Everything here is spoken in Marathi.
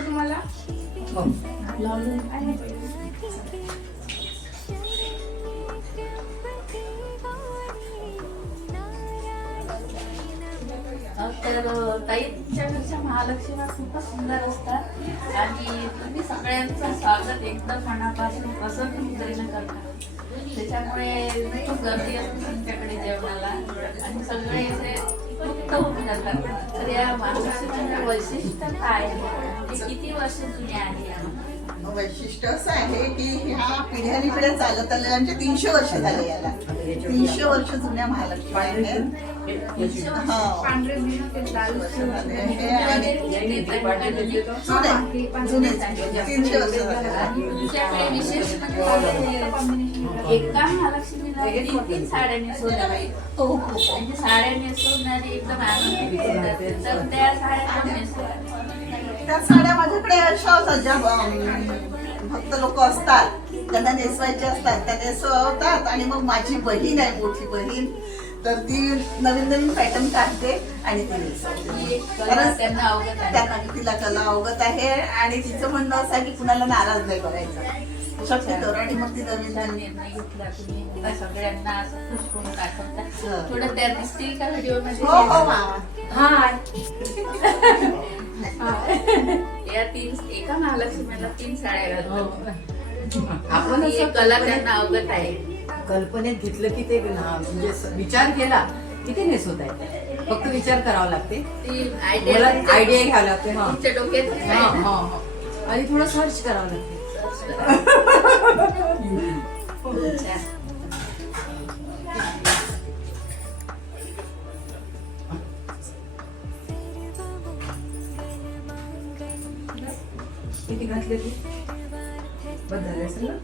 तुम्हाला तर ताई महालक्ष्मी खूपच सुंदर असतात. आणि तुम्ही सगळ्यांचं स्वागत एकदम मनापासून पसंतीने करता? त्याच्यामुळे खूप गर्दी असते त्यांच्याकडे जेवणाला. आणि सगळे इथे मुक्त होऊन जातात तर या महालक्ष्मीचं वैशिष्ट्य काय आहे? ते किती वर्ष जुने आहे वैशिष्ट्य असं आहे की ह्या पिढ्यानी पिढ्या चालत आलेल्या आमचे तीनशे वर्ष झाले याला. तीनशे वर्ष जुन्या महालक्ष्मी आहेत हा. विशेष म्हणजे महालक्ष्मीला तीन तीन साड्या हो साड्या नेसवणारी एकदम आनंदी तर त्या साड्या पण नेसवल्या त्या साड्या माझ्याकडे अशा होतात ज्या भक्त लोक असतात त्यांना नेसवायचे असतात त्या नेसवतात आणि मग माझी बहीण आहे मोठी बहीण. तर ती नवीन नवीन पॅटर्न काढते आणि ती नेसवते. ही कारण त्यांना अवगत त्यांना तिला कला अवगत आहे आणि तिचं म्हणणं असं आहे की कुणाला नाराज नाही करायचं. आणि मग ती निर्णय घेतला तुम्ही. सगळ्यांना असं दाखवता. हं. थोडं त्या दिसतील का व्हिडिओ हो हो मामा. या तीन एका महालक्ष्मीला तीन साड्या घालतात आपण ही असं कला त्यांना अवगत आहे. कल्पनेत घेतलं की ते ना- म्हणजे स- विचार केला की ते नेसवता येते फक्त विचार करावा लागते. ती आयडिया आयडिया घ्यावी लागते हा. तुमच्या डोक्यात हा, हा, हा. आणि थोडं सर्च करावं लागते. किती घातले तू? बस झाले असेल ना